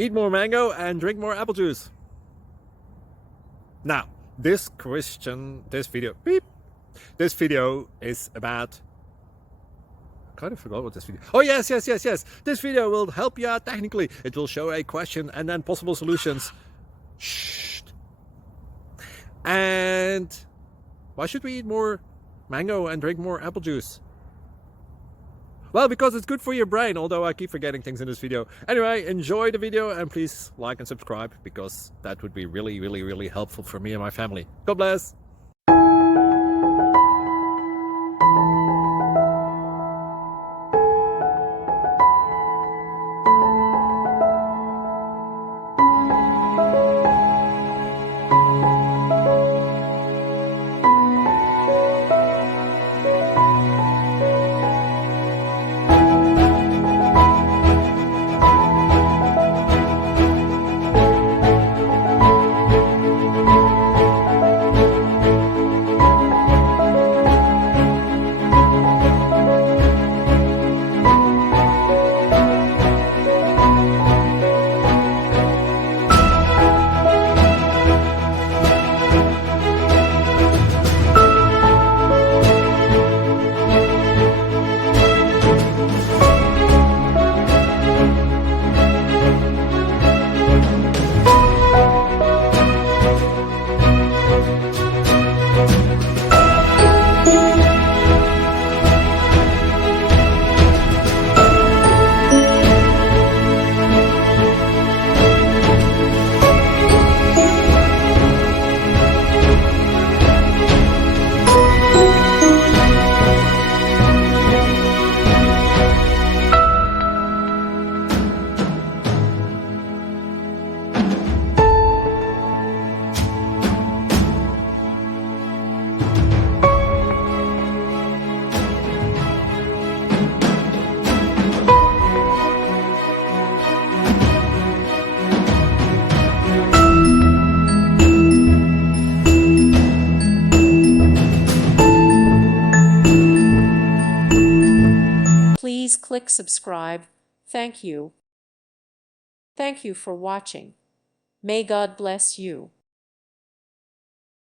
Eat more mango and drink more apple juice. Now, this video is about, I kind of forgot what this video. Oh yes. This video will help you out technically. It will show a question and then possible solutions. Shh. And why should we eat more mango and drink more apple juice? Well, because it's good for your brain, although I keep forgetting things in this video. Anyway, enjoy the video and please like and subscribe, because that would be really helpful for me and my family. God bless! Please click subscribe. Thank you. Thank you for watching. May God bless you.